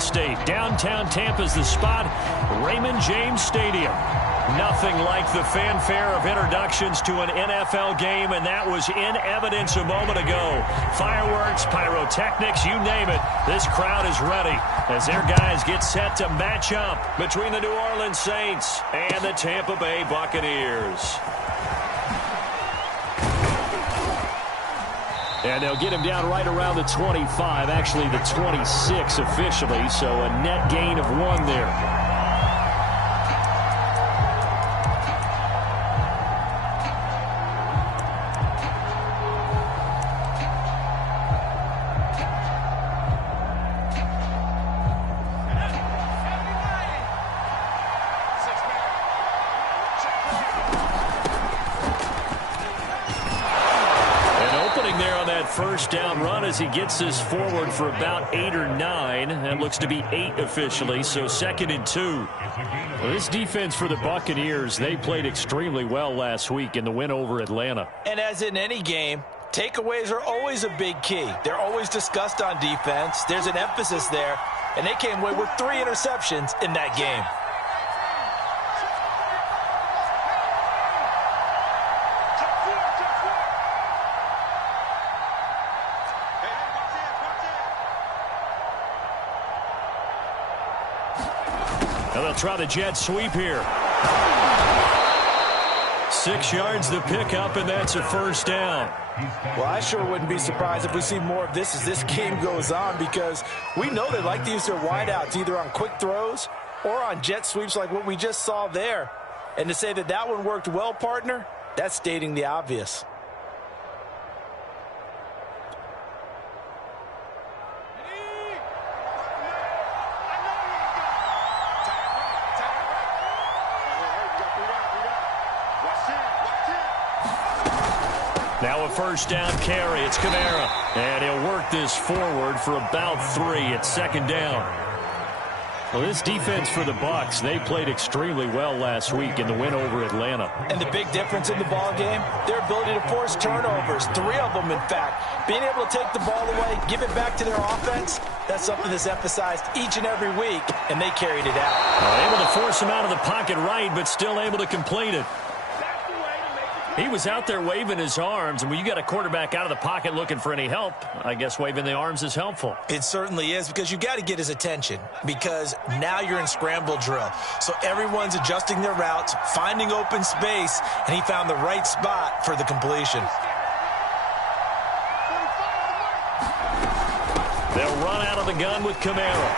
State. Downtown Tampa's the spot, Raymond James Stadium. Nothing like the fanfare of introductions to an NFL game, and that was in evidence a moment ago. Fireworks, pyrotechnics, you name it. This crowd is ready as their guys get set to match up between the New Orleans Saints and the Tampa Bay Buccaneers. And they'll get him down right around the 25, actually the 26 officially, so a net gain of 1 there. First down run as he gets this forward for about 8 or 9. That looks to be 8 officially, so 2nd and 2. Well, this defense for the Buccaneers, they played extremely well last week in the win over Atlanta. And as in any game, takeaways are always a big key. They're always discussed on defense. There's an emphasis there, and they came away with 3 interceptions in that game. Try the jet sweep here. 6 yards the pickup, and that's a first down. Well, I sure wouldn't be surprised if we see more of this as this game goes on, because we know they like to use their wideouts either on quick throws or on jet sweeps like what we just saw there. And to say that that one worked well, partner, that's stating the obvious. Now a first down carry. It's Kamara. And he'll work this forward for about 3 at 2nd down. Well, this defense for the Bucs, they played extremely well last week in the win over Atlanta. And the big difference in the ball game, their ability to force turnovers. 3 of them, in fact. Being able to take the ball away, give it back to their offense, that's something that's emphasized each and every week, and they carried it out. Well, able to force him out of the pocket right, but still able to complete it. He was out there waving his arms, and when you got a quarterback out of the pocket looking for any help, I guess waving the arms is helpful. It certainly is, because you got to get his attention, because now you're in scramble drill. So everyone's adjusting their routes, finding open space, and he found the right spot for the completion. They'll run out of the gun with Kamara.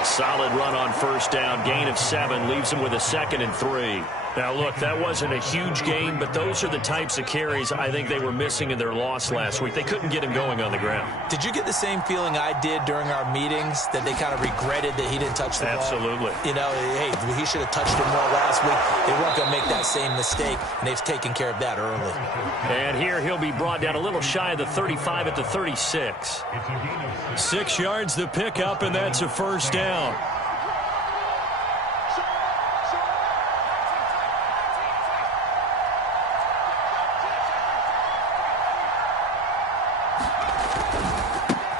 A solid run on first down, gain of 7, leaves him with a 2nd and 3. Now, look, that wasn't a huge gain, but those are the types of carries I think they were missing in their loss last week. They couldn't get him going on the ground. Did you get the same feeling I did during our meetings, that they kind of regretted that he didn't touch the ball? Absolutely. You know, hey, he should have touched it more last week. They weren't going to make that same mistake, and they've taken care of that early. And here he'll be brought down a little shy of the 35 at the 36. 6 yards the pickup, and that's a first down.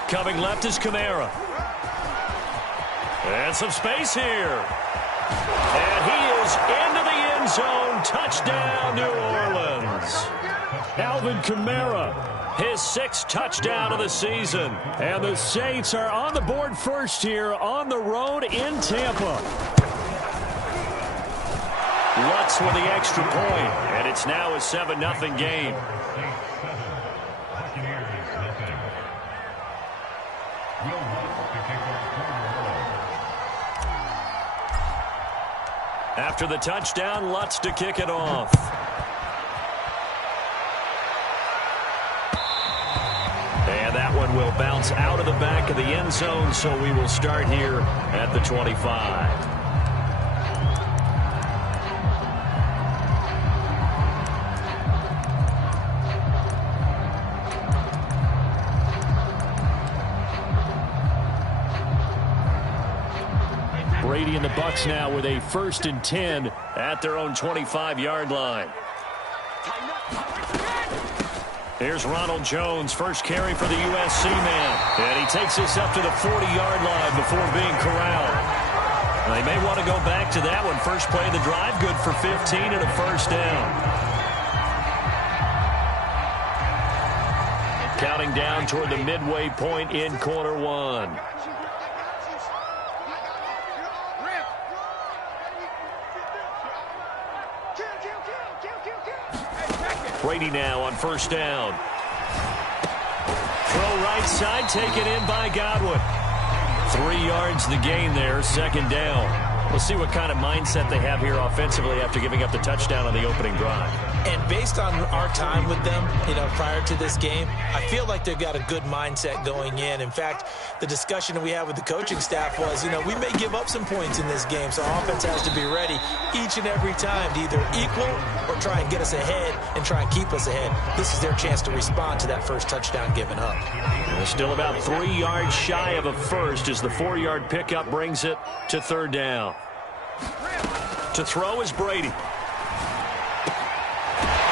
Coming left is Kamara. And some space here. And he is into the end zone. Touchdown, New Orleans. Alvin Kamara, his 6th touchdown of the season. And the Saints are on the board first here on the road in Tampa. Lutz with the extra point, and it's now a 7-0 game. After the touchdown, Lutz to kick it off. And that one will bounce out of the back of the end zone, so we will start here at the 25. Brady and the Bucs now with a 1st and 10 at their own 25-yard line. Here's Ronald Jones, first carry for the USC man. And he takes this up to the 40-yard line before being corralled. They may want to go back to that one. First play of the drive, good for 15 and a first down. Counting down toward the midway point in quarter one. Brady now on first down. Throw right side, taken in by Godwin. 3 yards the gain there, second down. We'll see what kind of mindset they have here offensively after giving up the touchdown on the opening drive. And based on our time with them, prior to this game, I feel like they've got a good mindset going in. In fact, the discussion we had with the coaching staff was, we may give up some points in this game, so our offense has to be ready each and every time to either equal or try and get us ahead and try and keep us ahead. This is their chance to respond to that first touchdown given up. They're still about 3 yards shy of a first as the 4-yard pickup brings it to third down. To throw is Brady.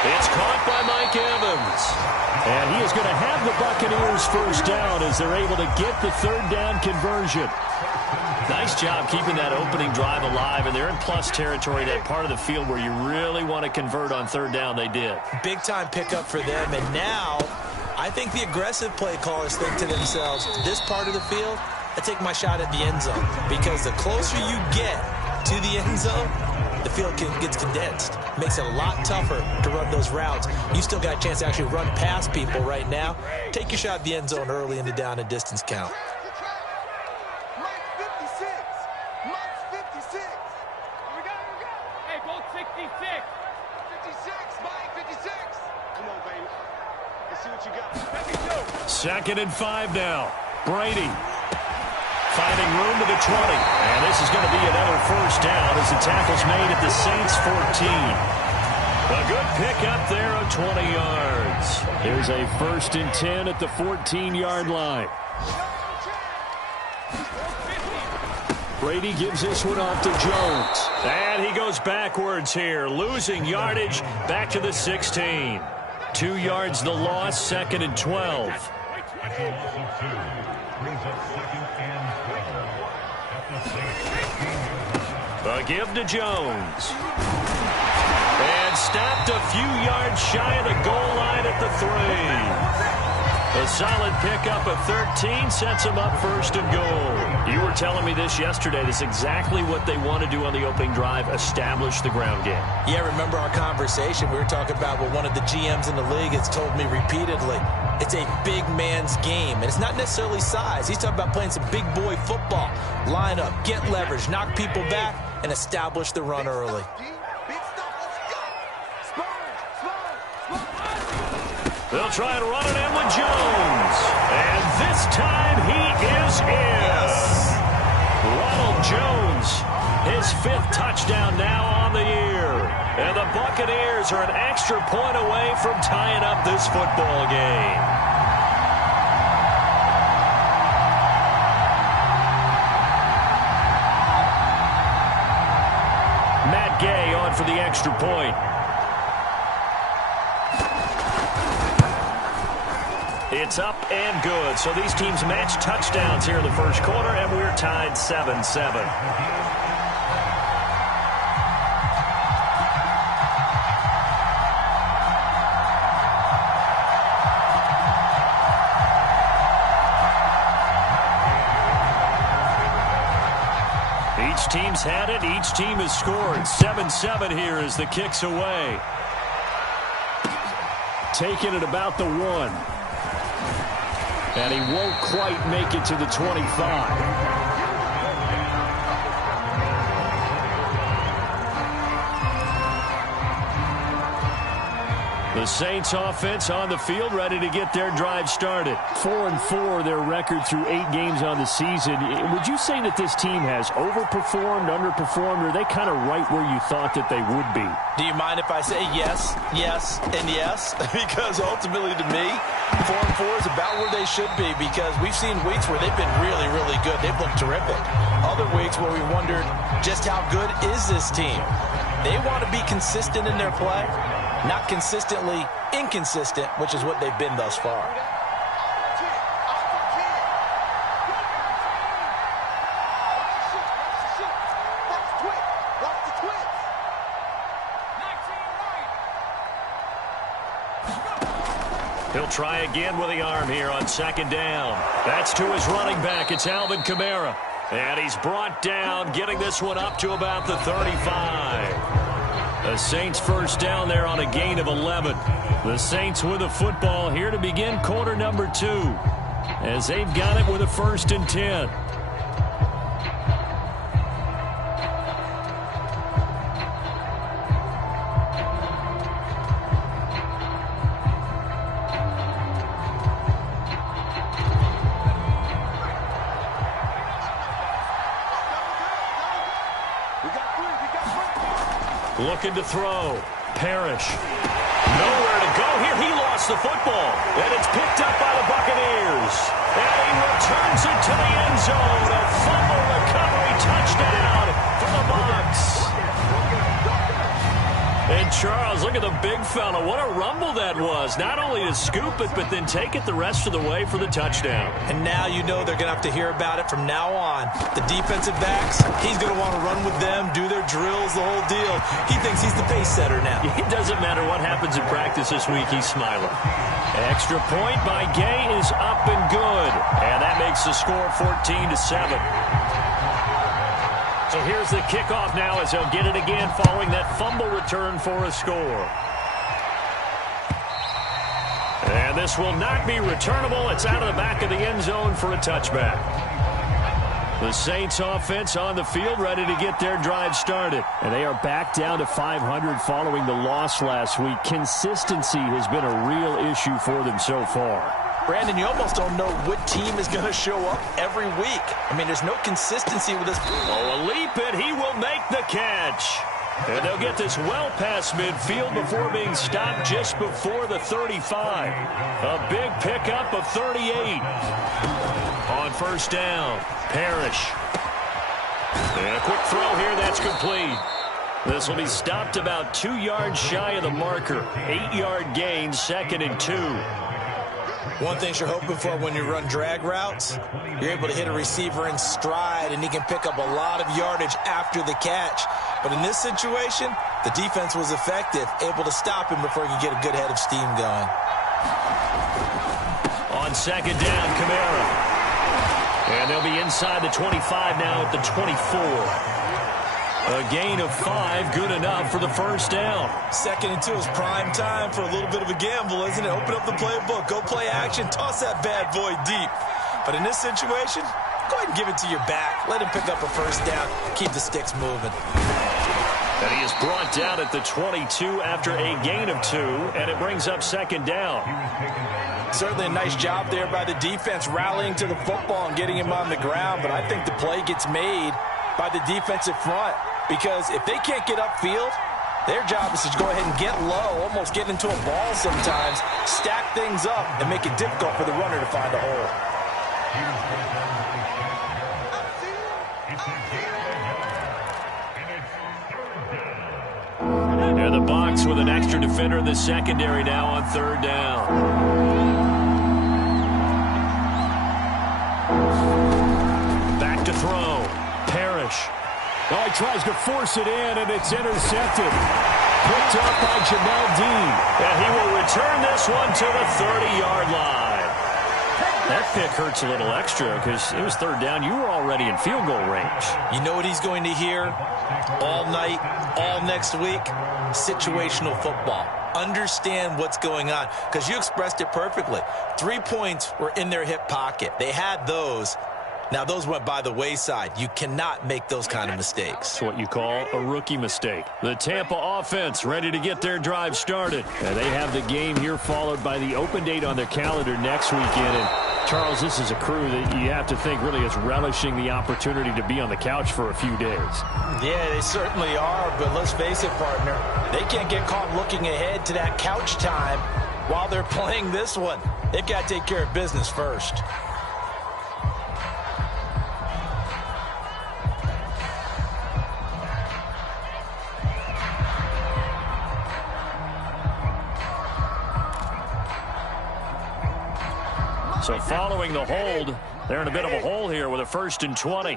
It's caught by Mike Evans. And he is going to have the Buccaneers first down as they're able to get the third down conversion. Nice job keeping that opening drive alive, and they're in plus territory, that part of the field where you really want to convert on third down. They did. Big-time pickup for them, and now I think the aggressive play callers think to themselves, this part of the field, I take my shot at the end zone, because the closer you get to the end zone, the field gets condensed. Makes it a lot tougher to run those routes. You still got a chance to actually run past people right now. Take your shot at the end zone early in the down and distance count. Second and 5 now. Brady finding room to the 20. And this is going to be another first down as the tackle's made at the Saints 14. A good pickup there of 20 yards. Here's a 1st and 10 at the 14-yard line. Brady gives this one off to Jones. And he goes backwards here, losing yardage back to the 16. 2 yards the loss, 2nd and 12. A give to Jones. And stopped a few yards shy of the goal line at the 3. A solid pickup of 13 sets him up 1st and goal. You were telling me this yesterday. This is exactly what they want to do on the opening drive, establish the ground game. Yeah, remember our conversation. We were talking about what one of the GMs in the league has told me repeatedly. It's a big man's game, and it's not necessarily size. He's talking about playing some big boy football. Line up, get leverage, knock people back, and establish the run early. They'll try and run it in with Jones. And this time he is in. Ronald Jones, his 5th touchdown now on the year. And the Buccaneers are an extra point away from tying up this football game. Matt Gay on for the extra point. It's up and good. So these teams match touchdowns here in the first quarter, and we're tied 7-7. Each team's had it. Each team has scored. 7-7 here as the kick's away. Taking it about the 1. And he won't quite make it to the 25. The Saints offense on the field, ready to get their drive started. 4-4, their record through 8 games on the season. Would you say that this team has overperformed, underperformed, or are they kind of right where you thought that they would be? Do you mind if I say yes, yes, and yes? Because ultimately to me, 4-4 is about where they should be, because we've seen weeks where they've been really, really good. They've looked terrific. Other weeks where we wondered just how good is this team. They want to be consistent in their play. not consistently inconsistent, which is what they've been thus far. He'll try again with the arm here on second down. That's to his running back. It's Alvin Kamara. And he's brought down, getting this one up to about the 35. The Saints first down there on a gain of 11. The Saints with the football here to begin quarter number 2, as they've got it with a 1st and 10. Looking to throw. Parrish. Nowhere to go here. He lost the football. And it's picked up by the Buccaneers. And he returns it to the end zone. A fumble recovery touchdown for the Bucs. And Charles, look at the big fella. What a rumble that was. Not only to scoop it, but then take it the rest of the way for the touchdown. And now you know they're going to have to hear about it from now on. The defensive backs, he's going to want to run with them, do their drills, the whole deal. He thinks he's the pace setter now. It doesn't matter what happens in practice this week, he's smiling. Extra point by Gay is up and good. And that makes the score 14-7. So here's the kickoff now as they'll get it again following that fumble return for a score. And this will not be returnable. It's out of the back of the end zone for a touchback. The Saints offense on the field ready to get their drive started. And they are back down to 500 following the loss last week. Consistency has been a real issue for them so far. Brandon, you almost don't know what team is going to show up every week. I mean, there's no consistency with this. Oh, a leap, and he will make the catch. And they'll get this well past midfield before being stopped just before the 35. A big pickup of 38. On first down, Parrish. And a quick throw here, that's complete. This will be stopped about 2 yards shy of the marker. 8-yard gain, 2nd and 2. One thing you're hoping for when you run drag routes, you're able to hit a receiver in stride, and he can pick up a lot of yardage after the catch. But in this situation, the defense was effective, able to stop him before he could get a good head of steam going. On second down, Kamara. And they'll be inside the 25 now at the 24. A gain of 5, good enough for the first down. 2nd and 2 is prime time for a little bit of a gamble, isn't it? Open up the playbook, go play action, toss that bad boy deep. But in this situation, go ahead and give it to your back. Let him pick up a first down, keep the sticks moving. And he is brought down at the 22 after a gain of 2, and it brings up 2nd down. Certainly a nice job there by the defense rallying to the football and getting him on the ground, but I think the play gets made by the defensive front. Because if they can't get upfield, their job is to go ahead and get low, almost get into a ball sometimes, stack things up, and make it difficult for the runner to find a hole. And the Bucs with an extra defender in the secondary now on 3rd down. Back to throw. Parrish. Oh, he tries to force it in, and it's intercepted. Picked up by Jamel Dean. And he will return this one to the 30-yard line. That pick hurts a little extra because it was 3rd down. You were already in field goal range. You know what he's going to hear all night, all next week? Situational football. Understand what's going on, because you expressed it perfectly. 3 points were in their hip pocket. They had those. Now, those went by the wayside. You cannot make those kind of mistakes. It's what you call a rookie mistake. The Tampa offense ready to get their drive started. And they have the game here followed by the open date on their calendar next weekend. And Charles, this is a crew that you have to think really is relishing the opportunity to be on the couch for a few days. Yeah, they certainly are, but let's face it, partner. They can't get caught looking ahead to that couch time while they're playing this one. They've got to take care of business first. So following the hold, they're in a bit of a hole here with a 1st and 20.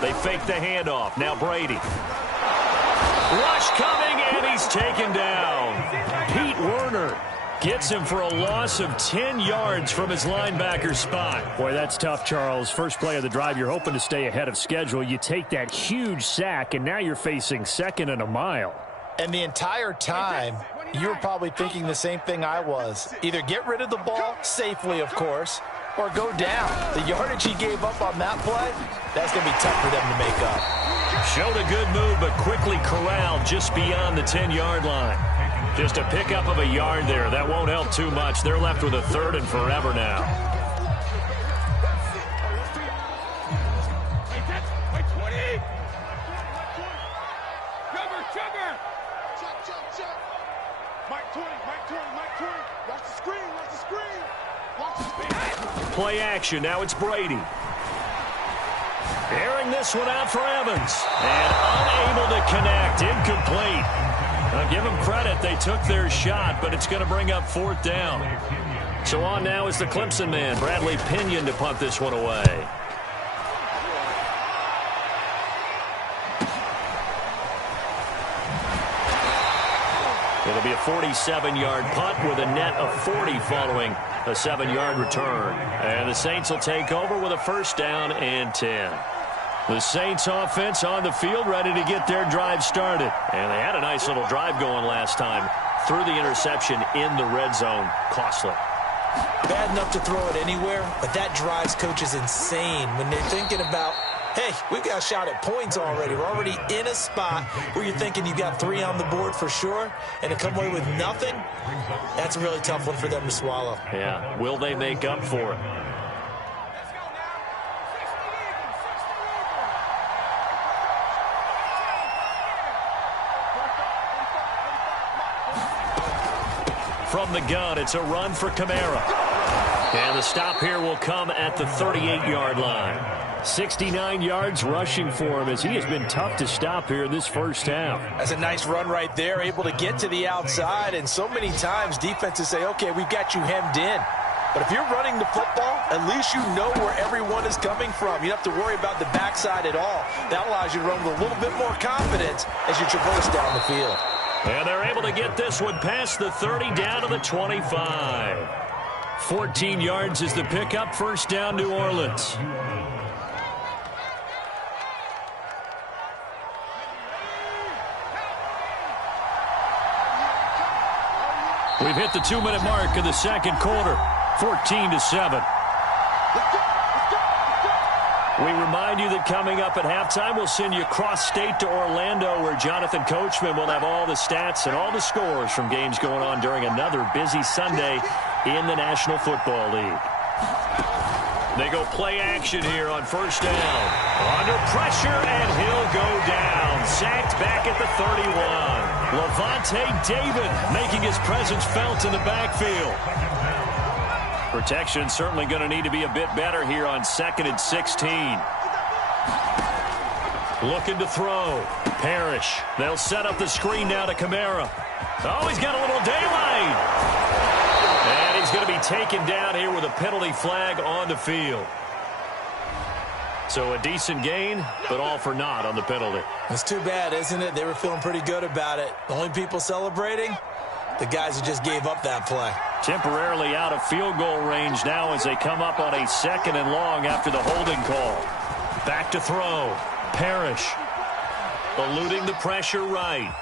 They fake the handoff. Now Brady. Rush coming, and he's taken down. Pete Werner gets him for a loss of 10 yards from his linebacker spot. Boy, that's tough, Charles. First play of the drive, you're hoping to stay ahead of schedule. You take that huge sack, and now you're facing 2nd and a mile. And the entire time, you were probably thinking the same thing I was. Either get rid of the ball, safely, of course, or go down. The yardage he gave up on that play, that's going to be tough for them to make up. Showed a good move, but quickly corralled just beyond the 10-yard line. Just a pickup of a yard there. That won't help too much. They're left with a 3rd and forever now. Play action. Now it's Brady. Airing this one out for Evans. And unable to connect. Incomplete. Now give them credit. They took their shot, but it's going to bring up 4th down. So on now is the Clemson man, Bradley Pinion, to punt this one away. It'll be a 47-yard punt with a net of 40 following a 7-yard return. And the Saints will take over with a 1st down and 10. The Saints offense on the field, ready to get their drive started. And they had a nice little drive going last time. Threw the interception in the red zone. Costly. Bad enough to throw it anywhere, but that drives coaches insane when they're thinking about, hey, we've got a shot at points already. We're already in a spot where you're thinking you got 3 on the board for sure, and to come away with nothing, that's a really tough one for them to swallow. Yeah, will they make up for it? From the gun, it's a run for Kamara. And the stop here will come at the 38-yard line. 69 yards rushing for him as he has been tough to stop here this first half. That's a nice run right there, able to get to the outside. And so many times defenses say, okay, we've got you hemmed in. But if you're running the football, at least you know where everyone is coming from. You don't have to worry about the backside at all. That allows you to run with a little bit more confidence as you traverse down the field. And they're able to get this one past the 30 down to the 25. 14 yards is the pickup. 1st down, New Orleans. We've hit the 2-minute mark in the 2nd quarter. 14-7. We remind you that coming up at halftime, we'll send you cross-state to Orlando, where Jonathan Coachman will have all the stats and all the scores from games going on during another busy Sunday in the National Football League. They go play action here on 1st down. Under pressure, and he'll go down. Sacked back at the 31. Lavonte David making his presence felt in the backfield. Protection certainly going to need to be a bit better here on 2nd and 16. Looking to throw. Parrish. They'll set up the screen now to Kamara. Oh, he's got a little daylight. And he's going to be taken down here with a penalty flag on the field. So a decent gain, but all for naught on the penalty. It's too bad, isn't it? They were feeling pretty good about it. The only people celebrating, the guys who just gave up that play. Temporarily out of field goal range now as they come up on a 2nd and long after the holding call. Back to throw. Parrish. Eluding the pressure right.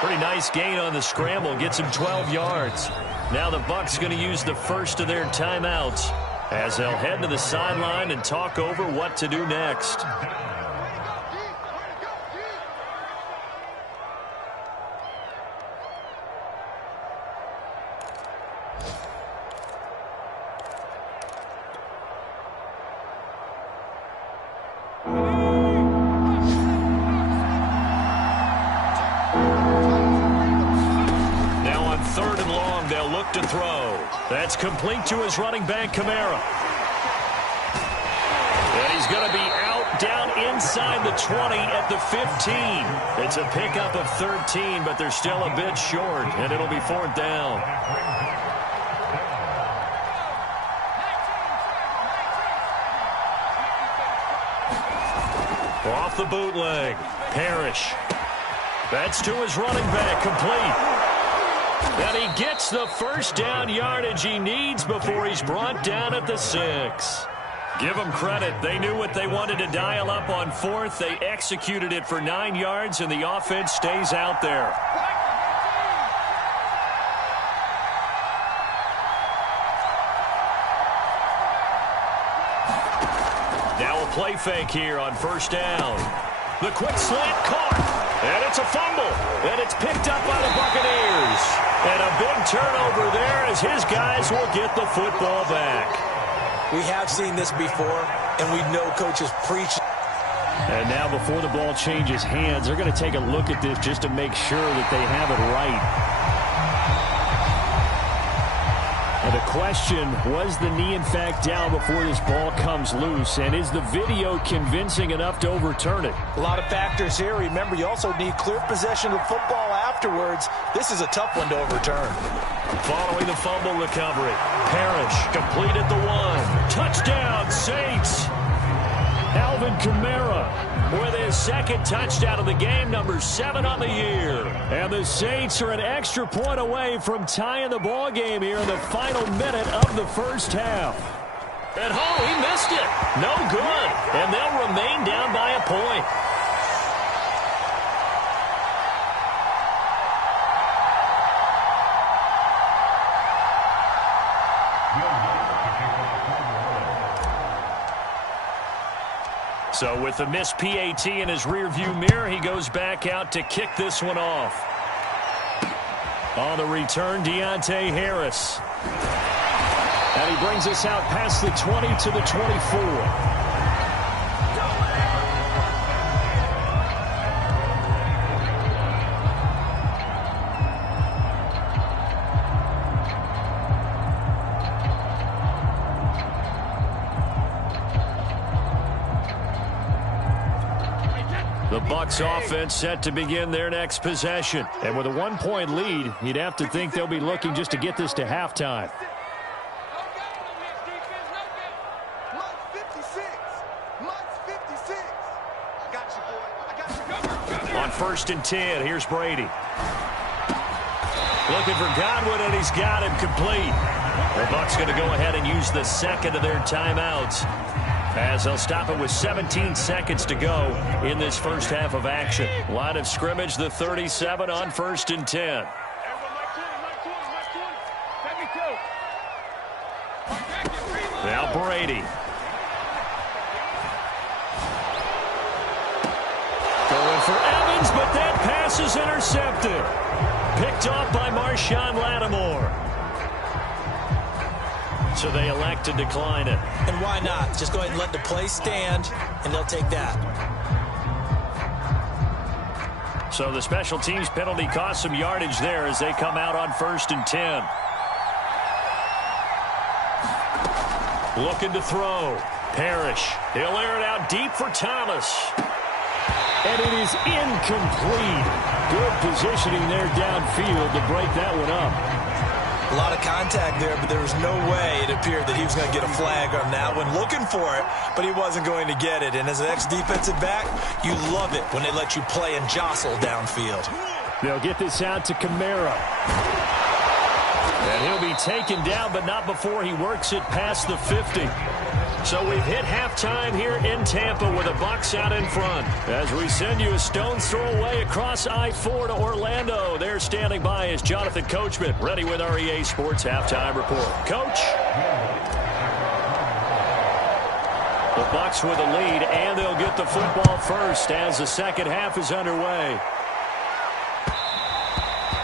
Pretty nice gain on the scramble. Gets him 12 yards. Now the Bucs going to use the first of their timeouts as they'll head to the sideline and talk over what to do next. To throw. That's complete to his running back, Kamara. And he's going to be out down inside the 20 at the 15. It's a pickup of 13, but they're still a bit short, and it'll be 4th down. Off the bootleg, Parrish. That's to his running back, complete. And he gets the first down yardage he needs before he's brought down at the 6. Give them credit. They knew what they wanted to dial up on 4th. They executed it for 9 yards, and the offense stays out there. Now a play fake here on 1st down. The quick slant caught, and it's a fumble, and it's picked up by the Buccaneers. And a big turnover there as his guys will get the football back. We have seen this before, and we know coaches preach. And now before the ball changes hands, they're going to take a look at this just to make sure that they have it right. And the question, was the knee in fact down before this ball comes loose? And is the video convincing enough to overturn it? A lot of factors here. Remember, you also need clear possession of the football afterwards. This is a tough one to overturn. Following the fumble recovery, Parrish complete at the 1. Touchdown, Saints. Alvin Kamara with his 2nd touchdown of the game, number 7 on the year. And the Saints are an extra point away from tying the ball game here in the final minute of the 1st half. And he missed it. No good. And they'll remain down by a point. So with the missed PAT in his rearview mirror, he goes back out to kick this one off. On the return, Deontay Harris. And he brings us out past the 20 to the 24. The Bucs offense set to begin their next possession. And with a 1-point lead, you'd have to think they'll be looking just to get this to halftime. On 1st and 10, here's Brady. Looking for Godwin, and he's got him complete. The Bucs going to go ahead and use the 2nd of their timeouts, as they'll stop it with 17 seconds to go in this 1st half of action. Line of scrimmage, the 37 on 1st and 10. Now Brady. Going for Evans, but that pass is intercepted. Picked off by Marshawn Lattimore. So they elect to decline it. And why not? Just go ahead and let the play stand, and they'll take that. So the special teams penalty cost some yardage there as they come out on 1st and 10. Looking to throw. Parrish. He'll air it out deep for Thomas. And it is incomplete. Good positioning there downfield to break that one up. A lot of contact there, but there was no way it appeared that he was going to get a flag on that one. Looking for it, but he wasn't going to get it. And as an ex-defensive back, you love it when they let you play and jostle downfield. They'll get this out to Kamara. And he'll be taken down, but not before he works it past the 50. So we've hit halftime here in Tampa with the Bucs out in front. As we send you a stone's throw away across I-4 to Orlando. There standing by is Jonathan Coachman, ready with our EA Sports Halftime Report. Coach? The Bucs with a lead, and they'll get the football first as the 2nd half is underway.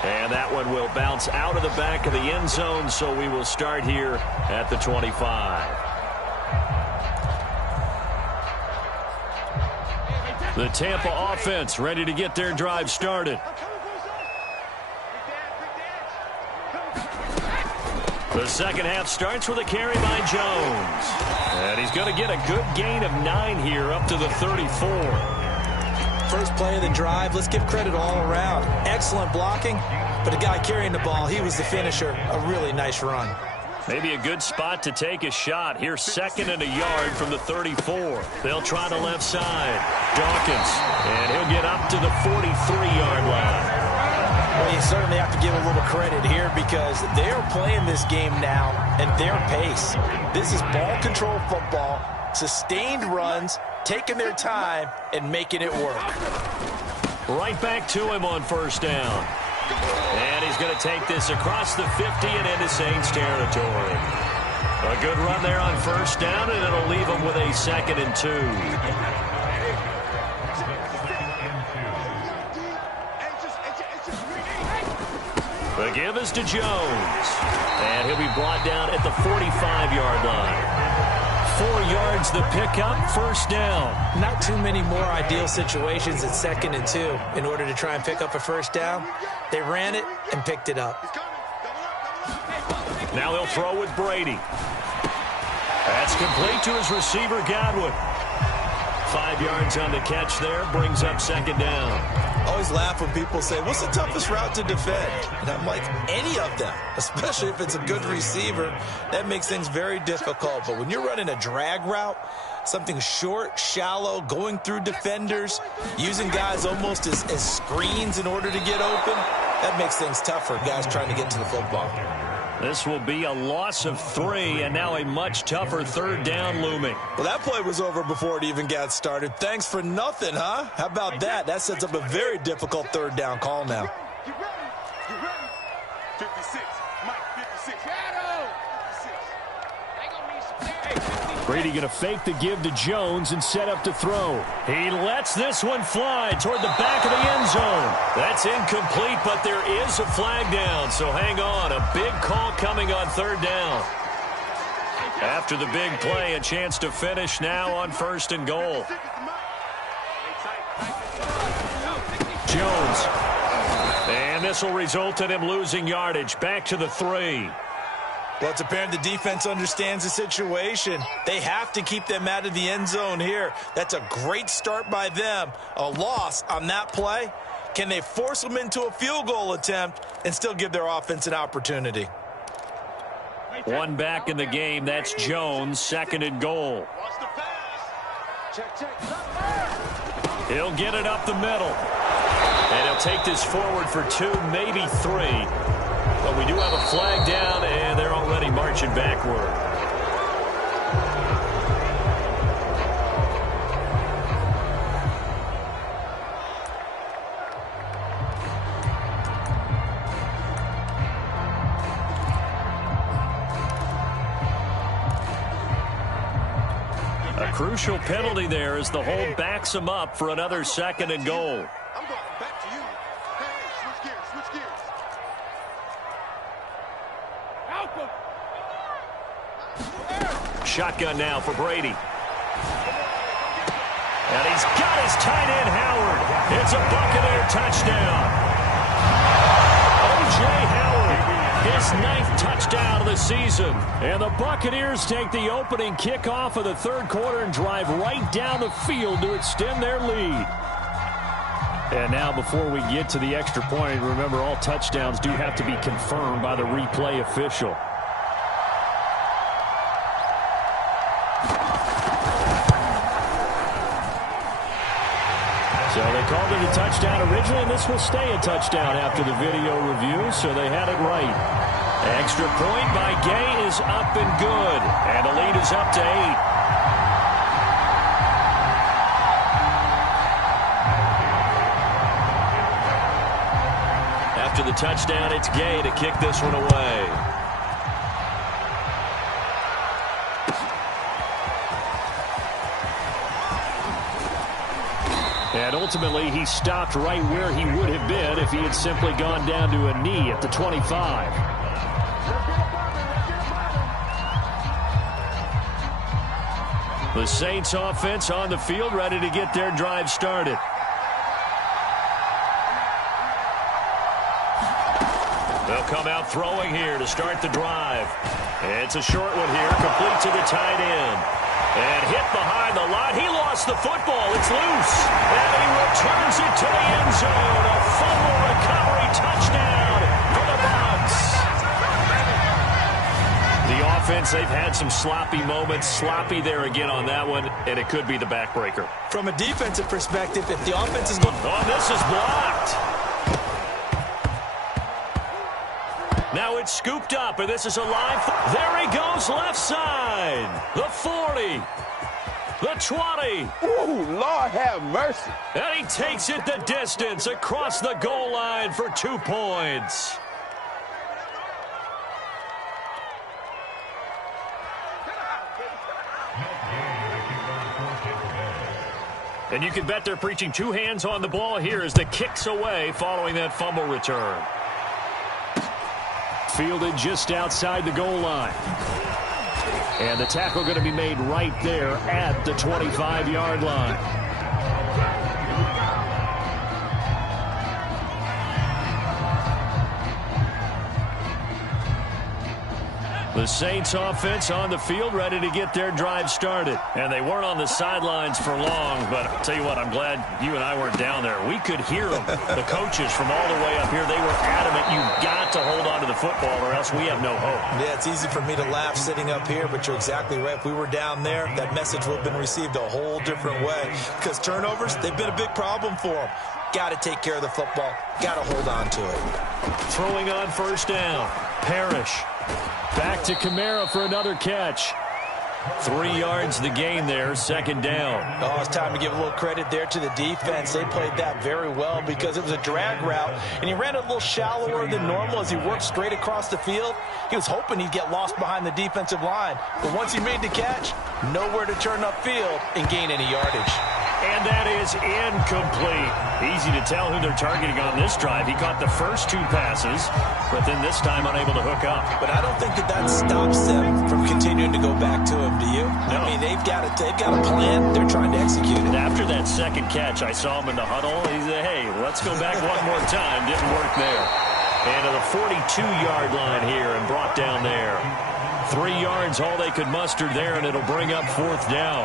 And that one will bounce out of the back of the end zone, so we will start here at the 25. The Tampa offense ready to get their drive started. The 2nd half starts with a carry by Jones. And he's he's going to get a good gain of 9 here up to the 34. First play of the drive, let's give credit all around. Excellent blocking, but the guy carrying the ball, he was the finisher. A really nice run. Maybe a good spot to take a shot. Here's 2nd and a yard from the 34. They'll try the left side. Dawkins, and he'll get up to the 43-yard line. Well, you certainly have to give a little credit here because they're playing this game now at their pace. This is ball control football, sustained runs, taking their time, and making it work. Right back to him on first down. And he's going to take this across the 50 and into Saints territory. A good run there on first down, and it'll leave him with a 2nd and 2. The give is to Jones. And he'll be brought down at the 45-yard line. 4 yards the pickup, first down. Not too many more ideal situations at 2nd and 2 in order to try and pick up a first down. They ran it and picked it up. Now they'll throw with Brady. That's complete to his receiver, Godwin. 5 yards on the catch there, brings up 2nd down. Always laugh when people say, what's the toughest route to defend? And I'm like, any of them, especially if it's a good receiver. That makes things very difficult. But when you're running a drag route, something short, shallow, going through defenders, using guys almost as screens in order to get open, that makes things tough for guys trying to get to the football. This will be a loss of 3, and now a much tougher 3rd down looming. Well, that play was over before it even got started. Thanks for nothing, huh? How about that? That sets up a very difficult 3rd down call now. You ready? 56, Mike, 56. Brady going to fake the give to Jones and set up to throw. He lets this one fly toward the back of the end zone. That's incomplete, but there is a flag down, so hang on. A big call coming on 3rd down. After the big play, a chance to finish now on 1st and goal. Jones. And this will result in him losing yardage. Back to the 3. Well, it's apparent the defense understands the situation. They have to keep them out of the end zone here. That's a great start by them. A loss on that play. Can they force them into a field goal attempt and still give their offense an opportunity? One back in the game. That's Jones, 2nd and goal. He'll get it up the middle. And he'll take this forward for 2, maybe 3. But we do have a flag down, and they're already marching backward. A crucial penalty there as the hold backs him up for another 2nd and goal. I'm going back to you. Hey, switch gears. Shotgun now for Brady. And he's got his tight end, Howard. It's a Buccaneer touchdown. O.J. Howard, his 9th touchdown of the season. And the Buccaneers take the opening kickoff of the 3rd quarter and drive right down the field to extend their lead. And now before we get to the extra point, remember all touchdowns do have to be confirmed by the replay official. So they called it a touchdown originally, and this will stay a touchdown after the video review, so they had it right. Extra point by Gay is up and good, and the lead is up to 8. After the touchdown, it's Gay to kick this one away. And ultimately, he stopped right where he would have been if he had simply gone down to a knee at the 25. The Saints offense on the field, ready to get their drive started. They'll come out throwing here to start the drive. It's a short one here, complete to the tight end. And hit behind the line. He lost the football. It's loose. And he returns it to the end zone. A fumble recovery touchdown for the Bucs. The offense, they've had some sloppy moments. Sloppy there again on that one, and it could be the backbreaker. From a defensive perspective, if the offense is going... Oh, this is blocked. Now it's scooped up, and this is a live... There he goes, left side. The 40. The 20. Ooh, Lord have mercy. And he takes it the distance across the goal line for 2 points. And you can bet they're preaching 2 hands on the ball here as the kick's away following that fumble return. Fielded just outside the goal line. And the tackle going to be made right there at the 25-yard line. The Saints offense on the field ready to get their drive started. And they weren't on the sidelines for long, but I'll tell you what, I'm glad you and I weren't down there. We could hear them, the coaches from all the way up here. They were adamant, you've got to hold on to the football or else we have no hope. Yeah, it's easy for me to laugh sitting up here, but you're exactly right. If we were down there, that message would have been received a whole different way. Because turnovers, they've been a big problem for them. Got to take care of the football. Got to hold on to it. Throwing on first down. Parrish. Back to Kamara for another catch. 3 yards the gain there, second down. Oh, it's time to give a little credit there to the defense. They played that very well because it was a drag route, and he ran it a little shallower than normal as he worked straight across the field. He was hoping he'd get lost behind the defensive line, but once he made the catch, nowhere to turn upfield and gain any yardage. And that is incomplete. Easy to tell who they're targeting on this drive. He caught the first 2 passes, but then this time unable to hook up. But I don't think that stops them from continuing to go back to him, do you? No. I mean, they've got a plan. They're trying to execute it. And after that second catch, I saw him in the huddle. He said, hey, let's go back one more time. Didn't work there. And to the 42-yard line here and brought down there. 3 yards, all they could muster there, and it'll bring up 4th down.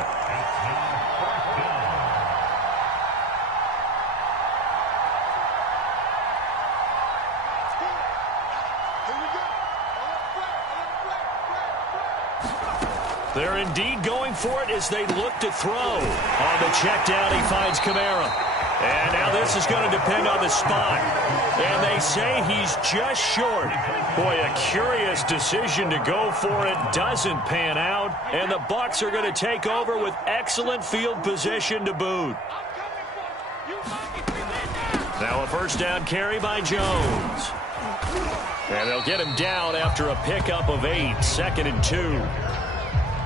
They're indeed going for it as they look to throw. On the check down, he finds Kamara. And now this is going to depend on the spot. And they say he's just short. Boy, a curious decision to go for it. Doesn't pan out. And the Bucs are going to take over with excellent field position to boot. Now a first down carry by Jones. And they'll get him down after a pickup of 8, 2nd and 2.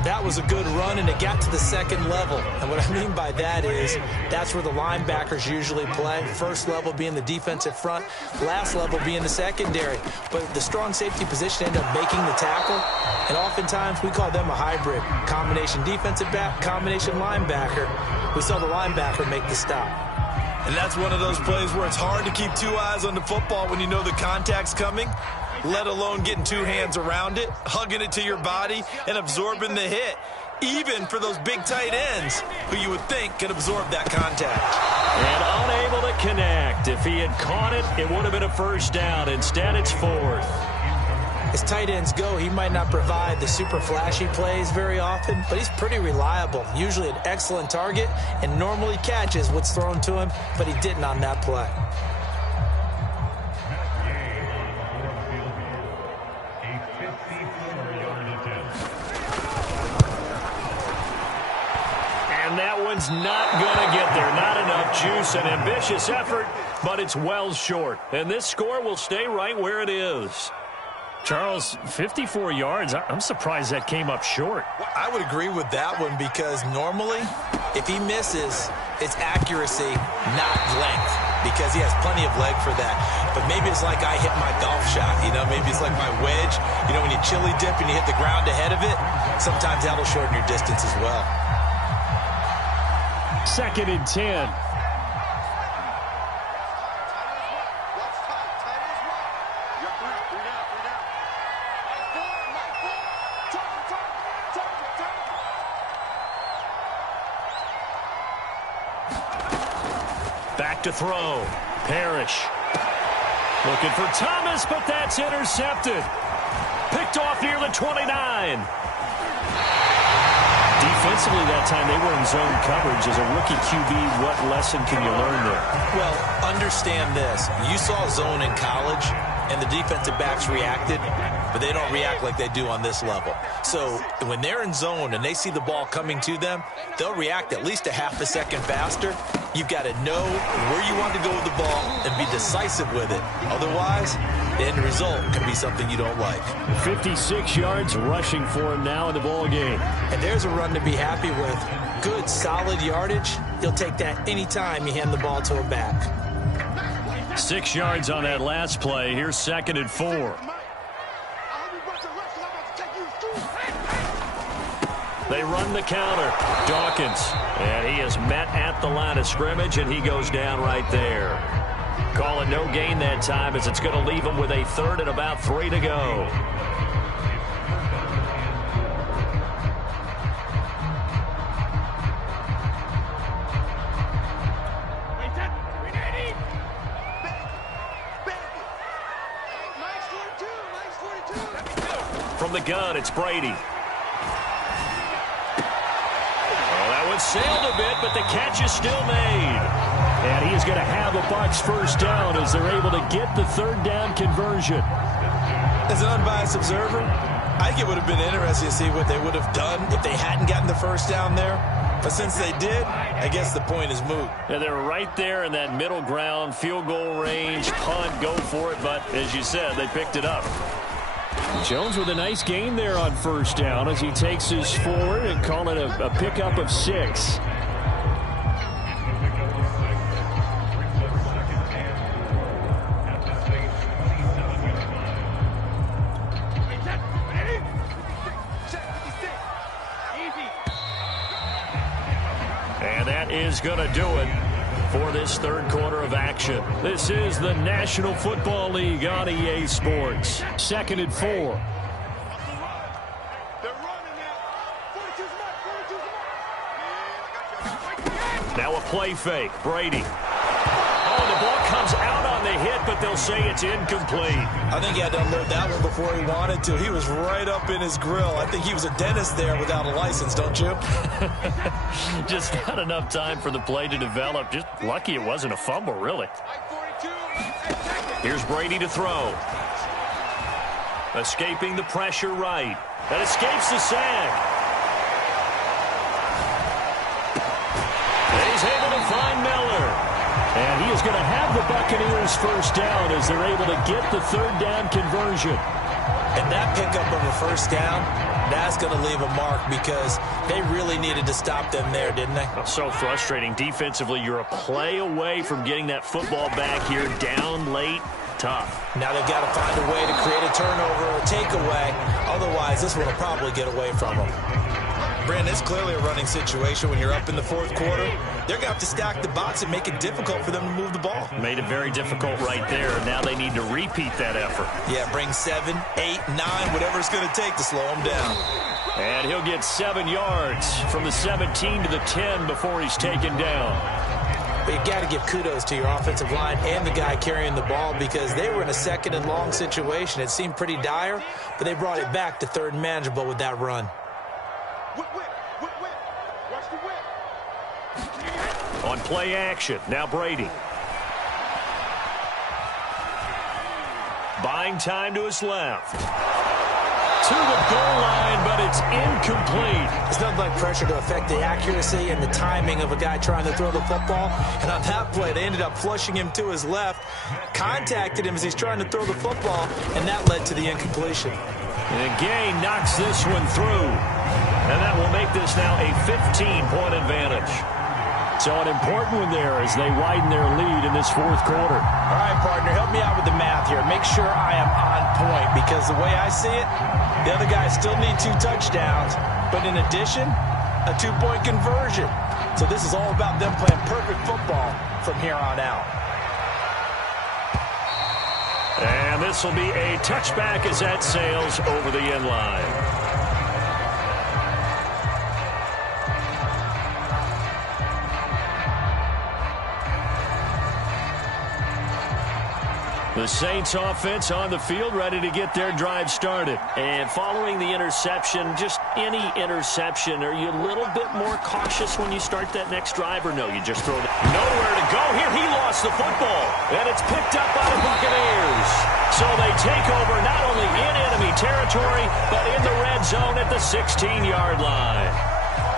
That was a good run, and it got to the second level. And what I mean by that is that's where the linebackers usually play. First level being the defensive front, last level being the secondary. But the strong safety position ended up making the tackle, and oftentimes we call them a hybrid. Combination defensive back, combination linebacker. We saw the linebacker make the stop. And that's one of those plays where it's hard to keep 2 eyes on the football when you know the contact's coming, let alone getting 2 hands around it, hugging it to your body, and absorbing the hit, even for those big tight ends who you would think can absorb that contact. And unable to connect. If he had caught it, it would have been a first down. Instead, it's 4th. As tight ends go, he might not provide the super flashy plays very often, but he's pretty reliable, usually an excellent target, and normally catches what's thrown to him, but he didn't on that play. And that one's not going to get there. Not enough juice. An ambitious effort, but it's well short. And this score will stay right where it is. Charles, 54 yards. I'm surprised that came up short. I would agree with that one because normally, if he misses, it's accuracy, not length, because he has plenty of leg for that. But maybe it's like I hit my golf shot, you know, maybe it's like my wedge. You know, when you chili dip and you hit the ground ahead of it, sometimes that'll shorten your distance as well. 2nd and 10. Back to throw. Parrish. Looking for Thomas, but that's intercepted. Picked off near the 29. Defensively that time, they were in zone coverage. As a rookie QB, what lesson can you learn there? Well, understand this. You saw zone in college, and the defensive backs reacted, but they don't react like they do on this level. So when they're in zone and they see the ball coming to them, they'll react at least a half a second faster. You've got to know where you want to go with the ball and be decisive with it. Otherwise, the end result can be something you don't like. 56 yards rushing for him now in the ball game. And there's a run to be happy with. Good, solid yardage. You'll take that anytime you hand the ball to a back. 6 yards on that last play. Here's 2nd and 4. They run the counter. Dawkins. And he is met at the line of scrimmage, and he goes down right there. Call it no gain that time, as it's going to leave him with a 3rd and about 3 to go. From the gun, it's Brady. Sailed a bit, but the catch is still made. And he is going to have a Bucs first down as they're able to get the 3rd down conversion. As an unbiased observer, I think it would have been interesting to see what they would have done if they hadn't gotten the first down there. But since they did, I guess the point is moot. Yeah, they were right there in that middle ground, field goal range, punt, go for it. But as you said, they picked it up. Jones with a nice gain there on first down as he takes us forward and call it a pickup of 6. And that is going to do it for this 3rd quarter of action. This is the National Football League on EA Sports. 2nd and 4. Now a play fake. Brady. Oh, the ball comes out on the hit, but they'll say it's incomplete. I think he had to unload that one before he wanted to. He was right up in his grill. I think he was a dentist there without a license, don't you? Just not enough time for the play to develop. Just lucky it wasn't a fumble, really. Here's Brady to throw. Escaping the pressure right. That escapes the sack. He's able to find Miller. And he is going to have the Buccaneers first down as they're able to get the 3rd down conversion. And that pickup of a first down, that's going to leave a mark because they really needed to stop them there, didn't they? So frustrating. Defensively, you're a play away from getting that football back here down late. Tough. Now they've got to find a way to create a turnover or a takeaway. Otherwise, this one will probably get away from them. Brandon, it's clearly a running situation when you're up in the 4th quarter. They're going to have to stack the box and make it difficult for them to move the ball. Made it very difficult right there. Now they need to repeat that effort. Yeah, bring 7, 8, 9, whatever it's going to take to slow them down. And he'll get 7 yards from the 17 to the 10 before he's taken down. But you've got to give kudos to your offensive line and the guy carrying the ball because they were in a 2nd and long situation. It seemed pretty dire, but they brought it back to 3rd and manageable with that run. On play action, now Brady. Buying time to his left. To the goal line, but it's incomplete. It's nothing like pressure to affect the accuracy and the timing of a guy trying to throw the football. And on that play, they ended up flushing him to his left, contacted him as he's trying to throw the football, and that led to the incompletion. And Gay knocks this one through. And that will make this now a 15-point advantage. So an important one there as they widen their lead in this 4th quarter. All right, partner, help me out with the math here. Make sure I am on point because the way I see it, the other guys still need 2 touchdowns. But in addition, a 2-point conversion. So this is all about them playing perfect football from here on out. And this will be a touchback as that sails over the end line. The Saints offense on the field, ready to get their drive started. And following the interception, just any interception, are you a little bit more cautious when you start that next drive, or no, you just throw it? Nowhere to go here. He lost the football, and it's picked up by the Buccaneers. So they take over not only in enemy territory, but in the red zone at the 16-yard line.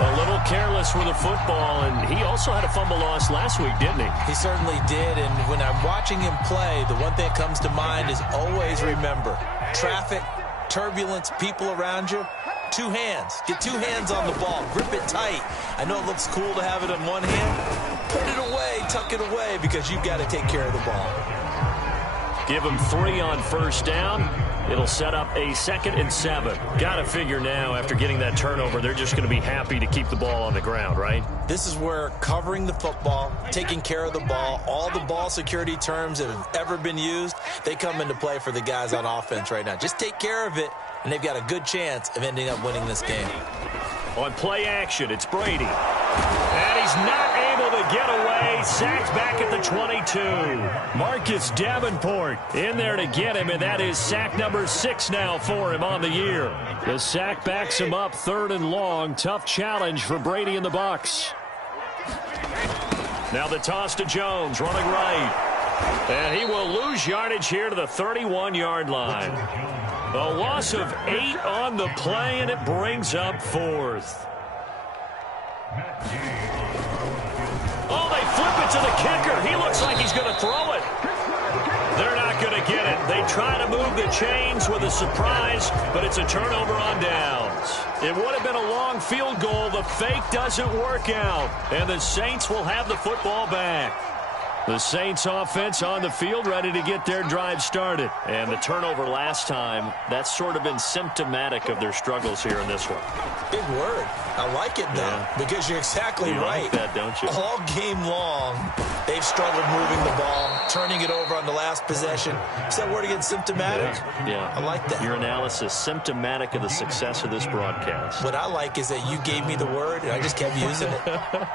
A little careless with the football, and he also had a fumble loss last week, didn't he? He certainly did, and when I'm watching him play, the one thing that comes to mind is always remember, traffic, turbulence, people around you, two hands. Get two hands on the ball. Grip it tight. I know it looks cool to have it on one hand. Put it away, tuck it away, because you've got to take care of the ball. Give him 3 on first down. It'll set up a 2nd and 7. Got to figure now, after getting that turnover, they're just going to be happy to keep the ball on the ground, right? This is where covering the football, taking care of the ball, all the ball security terms that have ever been used, they come into play for the guys on offense right now. Just take care of it, and they've got a good chance of ending up winning this game. On play action, it's Brady. And he's not able to get away. Sacked back at the 22. Marcus Davenport in there to get him, and that is sack number 6 now for him on the year. The sack backs him up 3rd and long. Tough challenge for Brady and the Bucs. Now the toss to Jones, running right. And he will lose yardage here to the 31-yard line. A loss of 8 on the play, and it brings up 4th. Oh, they flip it to the kicker. He looks like he's going to throw it. They're not going to get it. They try to move the chains with a surprise, but it's a turnover on downs. It would have been a long field goal. The fake doesn't work out, and the Saints will have the football back. The Saints offense on the field, ready to get their drive started. And the turnover last time, that's sort of been symptomatic of their struggles here in this one. Big word. I like it, though, because you're exactly right. You like that, don't you? All game long, they've struggled moving the ball, turning it over on the last possession. Is that word again, symptomatic? Yeah. I like that. Your analysis, symptomatic of the success of this broadcast. What I like is that you gave me the word, and I just kept using it.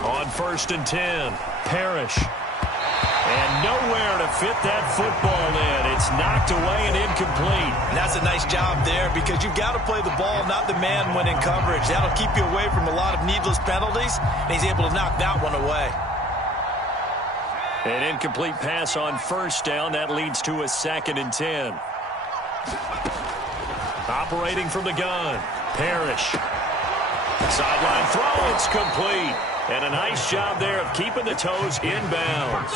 On 1st and 10, Parrish. And nowhere to fit that football in. It's knocked away and incomplete. And that's a nice job there, because you've got to play the ball, not the man when in coverage. That'll keep you away from a lot of needless penalties, and he's able to knock that one away. An incomplete pass on 1st down. That leads to a 2nd and 10. Operating from the gun, Parrish. Sideline throw, it's complete. And a nice job there of keeping the toes inbounds.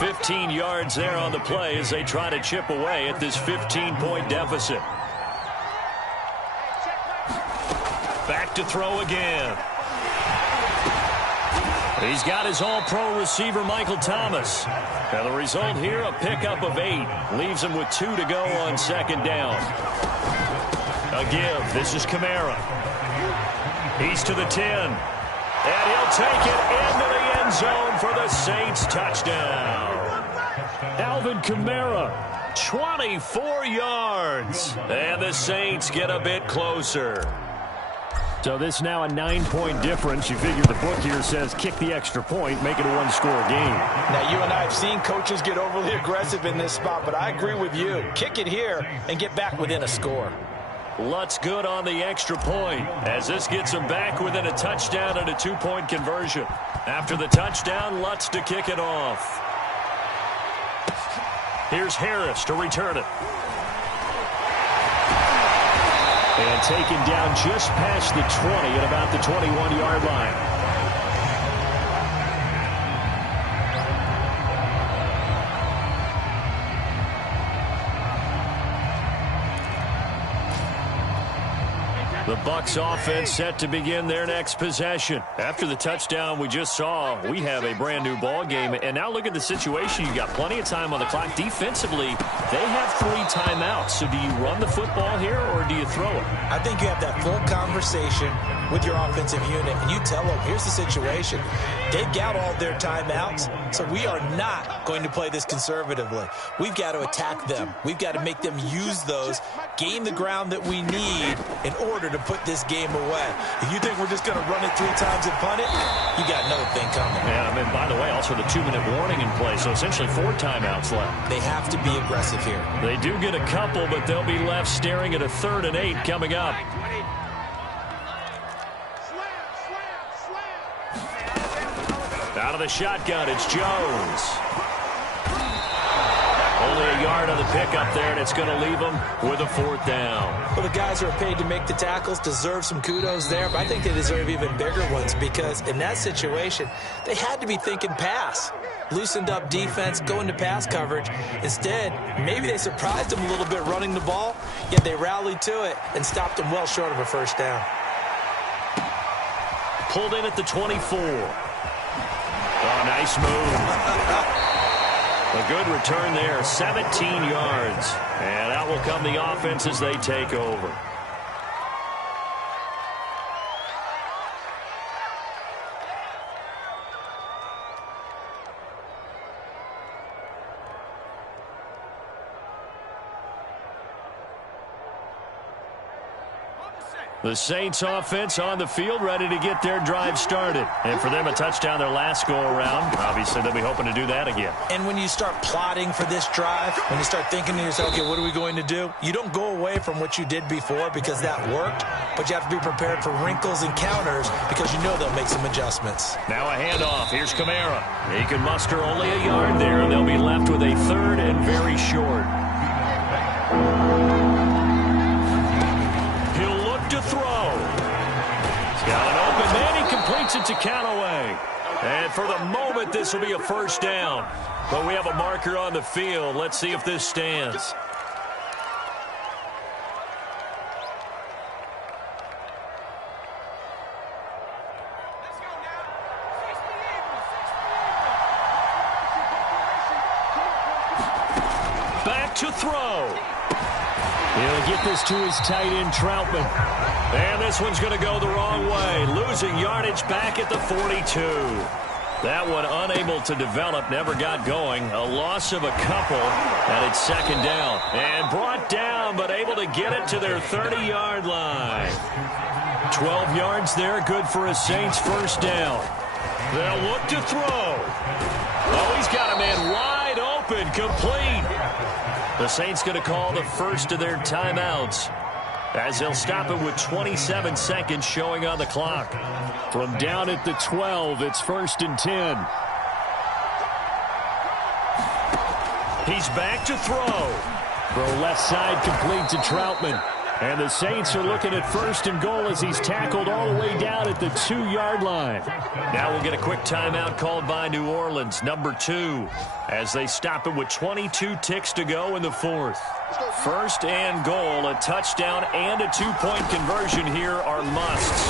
15 yards there on the play as they try to chip away at this 15-point deficit. Back to throw again. He's got his all-pro receiver, Michael Thomas. And the result here, a pickup of 8. Leaves him with 2 to go on 2nd down. A give. This is Kamara. He's to the 10. And he'll take it into the end zone for the Saints touchdown. Alvin Kamara, 24 yards. And the Saints get a bit closer. So this now a 9-point difference. You figure the book here says kick the extra point, make it a 1-score game. Now, you and I have seen coaches get overly aggressive in this spot, but I agree with you. Kick it here and get back within a score. Lutz good on the extra point as this gets him back within a touchdown and a 2-point conversion. After the touchdown, Lutz to kick it off. Here's Harris to return it. And taken down just past the 20 at about the 21-yard line. The Bucs offense set to begin their next possession. After the touchdown we just saw, we have a brand new ball game. And now look at the situation. You got plenty of time on the clock. Defensively, they have 3 timeouts. So do you run the football here or do you throw it? I think you have that full conversation with your offensive unit, and you tell them, here's the situation. They've got all their timeouts. So we are not going to play this conservatively. We've got to attack them. We've got to make them use those, gain the ground that we need in order to put this game away. If you think we're just going to run it 3 times and punt it, you got another thing coming. Yeah, I mean, by the way, also the 2-minute warning in play, so essentially 4 timeouts left. They have to be aggressive here. They do get a couple, but they'll be left staring at a 3rd and 8 coming up. Out of the shotgun, it's Jones. Only a yard on the pickup there, and it's going to leave them with a 4th down. Well, the guys who are paid to make the tackles deserve some kudos there, but I think they deserve even bigger ones because in that situation, they had to be thinking pass. Loosened up defense, going to pass coverage. Instead, maybe they surprised them a little bit running the ball, yet they rallied to it and stopped them well short of a 1st down. Pulled in at the 24. Oh, nice move. A good return there, 17 yards. And out will come the offense as they take over. The Saints offense on the field, ready to get their drive started. And for them, a touchdown their last go-around. Obviously, they'll be hoping to do that again. And when you start plotting for this drive, when you start thinking to yourself, okay, what are we going to do? You don't go away from what you did before because that worked, but you have to be prepared for wrinkles and counters because you know they'll make some adjustments. Now a handoff. Here's Kamara. He can muster only a yard there, and they'll be left with a 3rd and very short. To throw. He's got an open man. He completes it to Callaway. And for the moment, this will be a 1st down. But we have a marker on the field. Let's see if this stands. Back to throw. He'll get this to his tight end, Troutman. And this one's going to go the wrong way. Losing yardage back at the 42. That one unable to develop, never got going. A loss of a couple, and it's 2nd down. And brought down, but able to get it to their 30-yard line. 12 yards there, good for a Saints 1st down. They'll look to throw. Oh, he's got a man wide open, complete. The Saints going to call the first of their timeouts as they'll stop it with 27 seconds showing on the clock. From down at the 12, it's 1st and 10. He's back to throw. Throw left side complete to Troutman. And the Saints are looking at 1st and goal as he's tackled all the way down at the 2-yard line. Now we'll get a quick timeout called by New Orleans, number 2, as they stop it with 22 ticks to go in the 4th. 1st and goal, a touchdown and a 2-point conversion here are musts.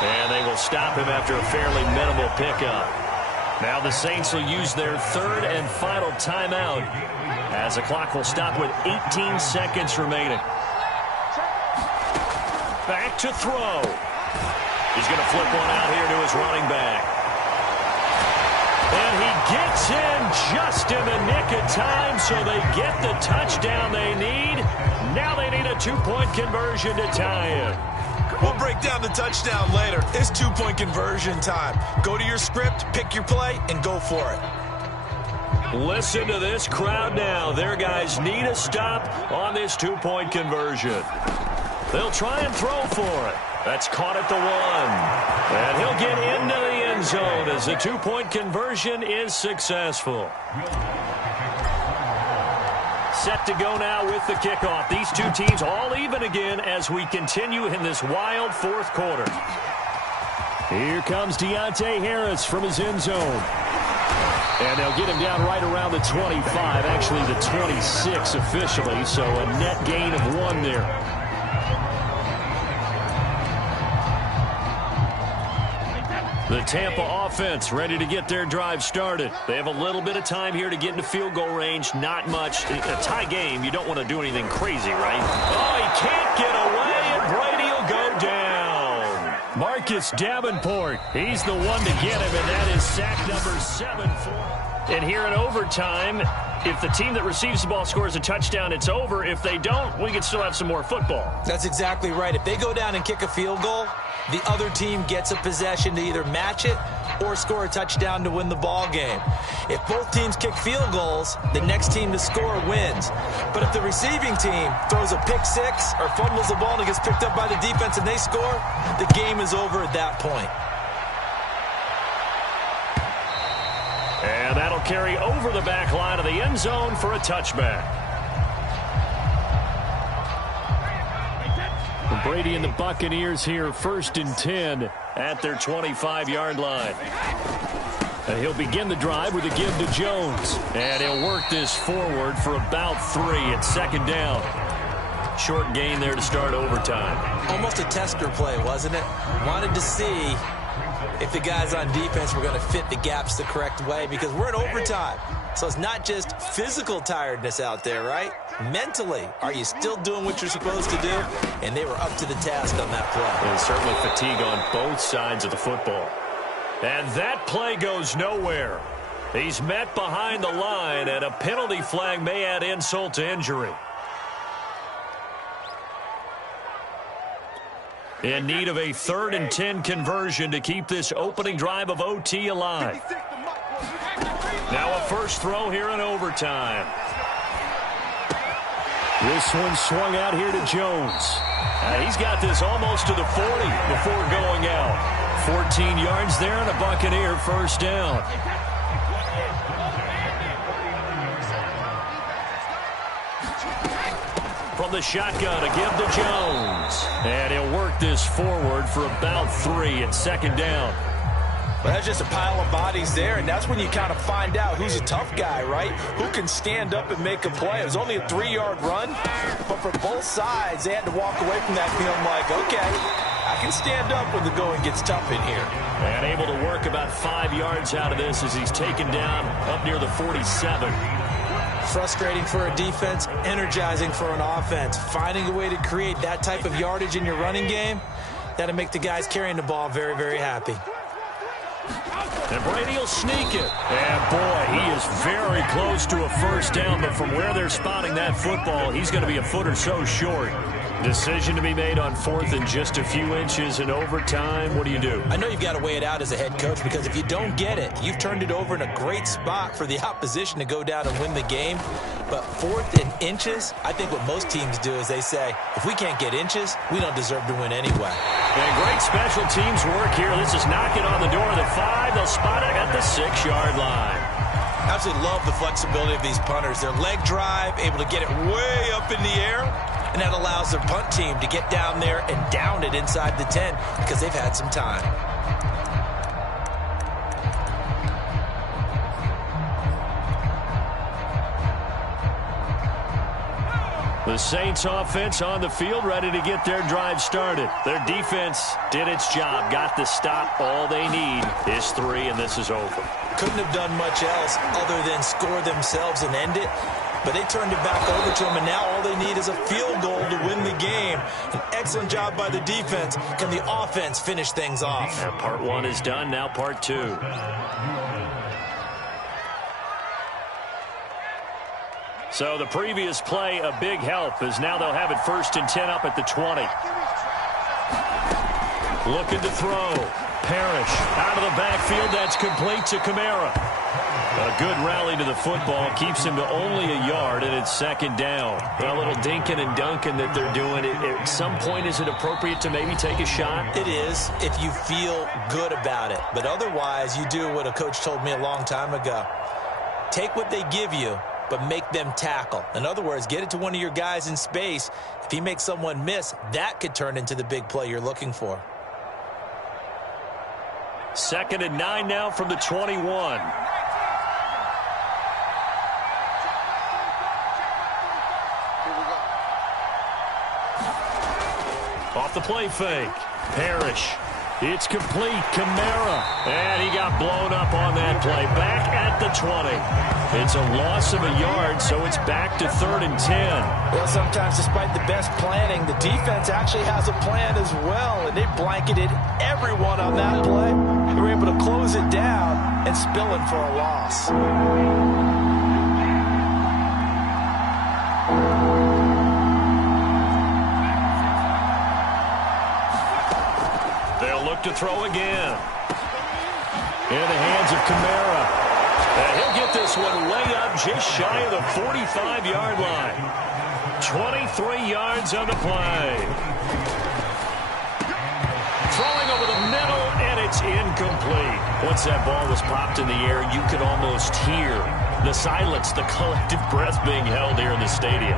And they will stop him after a fairly minimal pickup. Now the Saints will use their 3rd and final timeout as the clock will stop with 18 seconds remaining. Back to throw. He's going to flip one out here to his running back. And he gets in just in the nick of time, so they get the touchdown they need. Now they need a 2-point conversion to tie it. We'll break down the touchdown later. It's 2-point conversion time. Go to your script, pick your play, and go for it. Listen to this crowd now. Their guys need a stop on this 2-point conversion. They'll try and throw for it. That's caught at the 1. And he'll get into the end zone as the 2-point conversion is successful. Set to go now with the kickoff. These two teams all even again as we continue in this wild 4th quarter. Here comes Deontay Harris from his end zone. And they'll get him down right around the 25, actually the 26 officially, so a net gain of 1 there. The Tampa offense ready to get their drive started. They have a little bit of time here to get into field goal range. Not much. A tie game, you don't want to do anything crazy, right? Oh, he can't get away, and Brady will go down. Mark Marcus Davenport. He's the one to get him, and that is sack number 7 for him. And here in overtime, if the team that receives the ball scores a touchdown, it's over. If they don't, we can still have some more football. That's exactly right. If they go down and kick a field goal, the other team gets a possession to either match it or score a touchdown to win the ball game. If both teams kick field goals, the next team to score wins. But if the receiving team throws a pick six or fumbles the ball and it gets picked up by the defense and they score, the game is over at that point. And that'll carry over the back line of the end zone for a touchback. Brady and the Buccaneers here, 1st and 10 at their 25-yard line. And he'll begin the drive with a give to Jones. And he'll work this forward for about 3 at 2nd down. Short gain there to start overtime. Almost a tester play, wasn't it? Wanted to see if the guys on defense were going to fit the gaps the correct way, because we're in overtime. So it's not just physical tiredness out there, right? Mentally, are you still doing what you're supposed to do? And they were up to the task on that play. And certainly fatigue on both sides of the football. And that play goes nowhere. He's met behind the line, and a penalty flag may add insult to injury. In need of a 3rd and 10 conversion to keep this opening drive of OT alive. Now a first throw here in overtime. This one swung out here to Jones. He's got this almost to the 40 before going out. 14 yards there and a Buccaneer 1st down. From the shotgun, a give to Jones. And he'll work this forward for about 3 at 2nd down. Well, that's just a pile of bodies there, and that's when you kind of find out who's a tough guy, right? Who can stand up and make a play. It was only a 3-yard run, but for both sides, they had to walk away from that feeling like, okay, I can stand up when the going gets tough in here. And able to work about 5 yards out of this as he's taken down up near the 47. Frustrating for a defense, energizing for an offense. Finding a way to create that type of yardage in your running game, that'll make the guys carrying the ball very, very happy. And Brady will sneak it. And, boy, he is very close to a 1st down, but from where they're spotting that football, he's going to be a foot or so short. Decision to be made on 4th and just a few inches in overtime. What do you do? I know you've got to weigh it out as a head coach, because if you don't get it, you've turned it over in a great spot for the opposition to go down and win the game. But 4th and inches, I think what most teams do is they say, if we can't get inches, we don't deserve to win anyway. And great special teams work here. This is knocking on the door of the 5. They'll spot it at the 6-yard line. Absolutely love the flexibility of these punters. Their leg drive, able to get it way up in the air, and that allows their punt team to get down there and down it inside the 10 because they've had some time. The Saints offense on the field, ready to get their drive started. Their defense did its job, got the stop. All they need is 3, and this is over. Couldn't have done much else other than score themselves and end it. But they turned it back over to them, and now all they need is a field goal to win the game. An excellent job by the defense. Can the offense finish things off? And part 1 is done, now part 2. So the previous play, a big help, as now they'll have it 1st and 10 up at the 20. Looking to throw. Parrish out of the backfield. That's complete to Kamara. A good rally to the football. Keeps him to only a yard, and it's 2nd down. A little dinking and dunking that they're doing. At some point, is it appropriate to maybe take a shot? It is, if you feel good about it. But otherwise, you do what a coach told me a long time ago. Take what they give you, but make them tackle. In other words, get it to one of your guys in space. If he makes someone miss, that could turn into the big play you're looking for. 2nd and 9 now from the 21. Off the play fake. Parrish It's complete. Kamara. And he got blown up on that play. Back at the 20. It's a loss of a yard, so it's back to 3rd and 10. Well, sometimes despite the best planning, the defense actually has a plan as well, and they blanketed everyone on that play. They were able to close it down and spill it for a loss. They'll look to throw again. In the hands of Kamara. And he'll get this one way up just shy of the 45-yard line. 23 yards on the play. Throwing over the middle, and it's incomplete. Once that ball was popped in the air, you could almost hear the silence, the collective breath being held here in the stadium.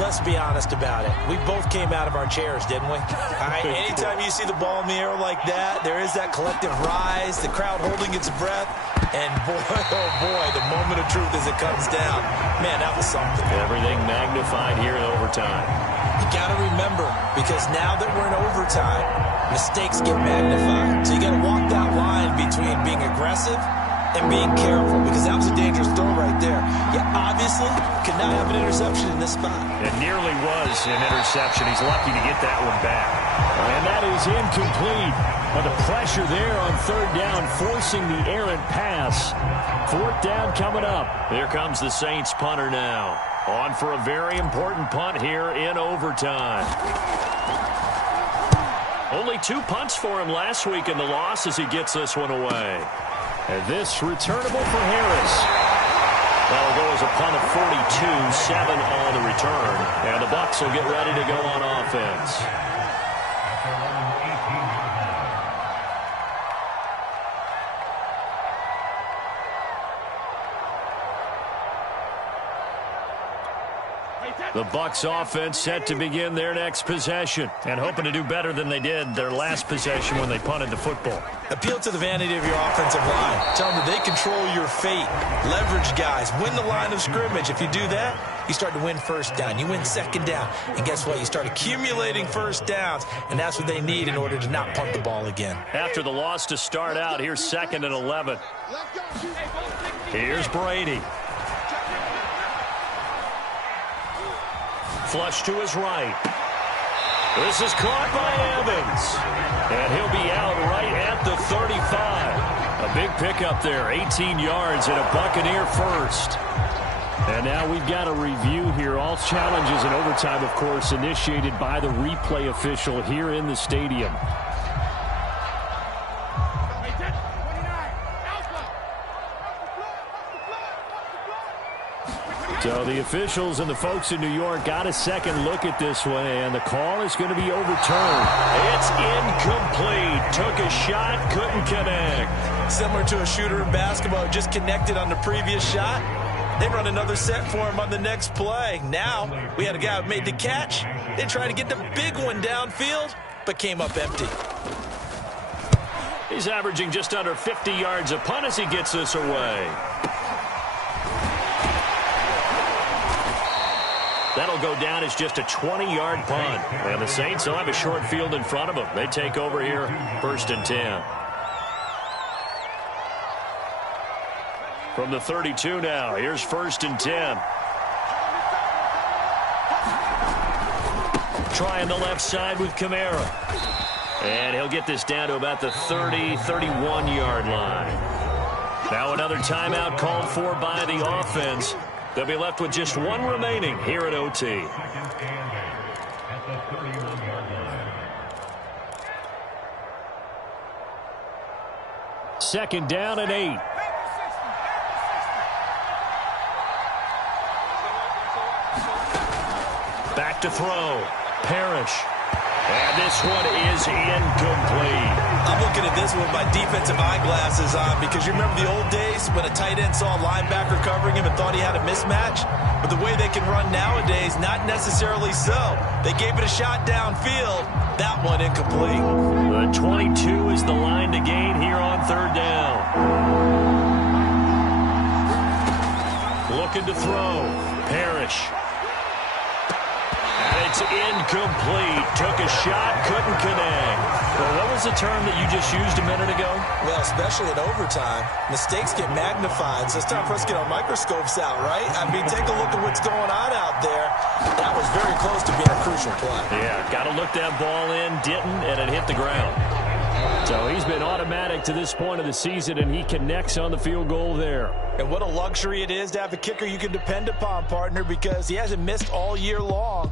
Let's be honest about it. We both came out of our chairs, didn't we? All right, anytime you see the ball in the air like that, there is that collective rise, the crowd holding its breath, and boy, oh boy, the moment of truth as it comes down. Man, that was something. Everything magnified here in overtime. You got to remember, because now that we're in overtime, mistakes get magnified. So you got to walk that line between being aggressive and being careful, because that was a dangerous throw right there. You obviously could not have an interception in this spot. It nearly was an interception. He's lucky to get that one back. And that is incomplete. But the pressure there on 3rd down, forcing the errant pass. 4th down coming up. Here comes the Saints punter now. On for a very important punt here in overtime. Only 2 punts for him last week in the loss as he gets this one away. And this returnable for Harris. That'll go as a punt of 42, 7 on the return. And the Bucs will get ready to go on offense. The Bucs offense set to begin their next possession and hoping to do better than they did their last possession when they punted the football. Appeal to the vanity of your offensive line. Tell them that they control your fate. Leverage guys. Win the line of scrimmage. If you do that, you start to win 1st down. You win 2nd down. And guess what? You start accumulating 1st downs. And that's what they need in order to not punt the ball again. After the loss to start out, here's 2nd and 11. Here's Brady. Flush to his right. This is caught by Evans. And he'll be out right at the 35. A big pickup there, 18 yards and a Buccaneer first. And now we've got a review here. All challenges in overtime, of course, initiated by the replay official here in the stadium. So the officials and the folks in New York got a second look at this one, and the call is going to be overturned. It's incomplete. Took a shot, couldn't connect. Similar to a shooter in basketball, just connected on the previous shot. They run another set for him on the next play. Now, we had a guy who made the catch. They tried to get the big one downfield, but came up empty. He's averaging just under 50 yards a punt as he gets this away. That'll go down as just a 20-yard punt. And the Saints will have a short field in front of them. They take over here, 1st and 10. From the 32 now, here's 1st and 10. Trying the left side with Kamara. And he'll get this down to about the 30, 31-yard line. Now another timeout called for by the offense. They'll be left with just one remaining here at OT. Second down and 8. Back to throw. Parrish. And this one is incomplete. I'm looking at this with my defensive eyeglasses on because you remember the old days when a tight end saw a linebacker covering him and thought he had a mismatch? But the way they can run nowadays, not necessarily so. They gave it a shot downfield. That one incomplete. The 22 is the line to gain here on 3rd down. Looking to throw. Parrish. And It's incomplete. Took a shot, couldn't connect. Well, what was the term that you just used a minute ago? Well, especially in overtime, mistakes get magnified, so it's time for us to get our microscopes out, right? I mean, take a look at what's going on out there. That was very close to being a crucial play. Yeah, got to look that ball in, didn't, and it hit the ground. So he's been automatic to this point of the season, and he connects on the field goal there. And what a luxury it is to have a kicker you can depend upon, partner, because he hasn't missed all year long.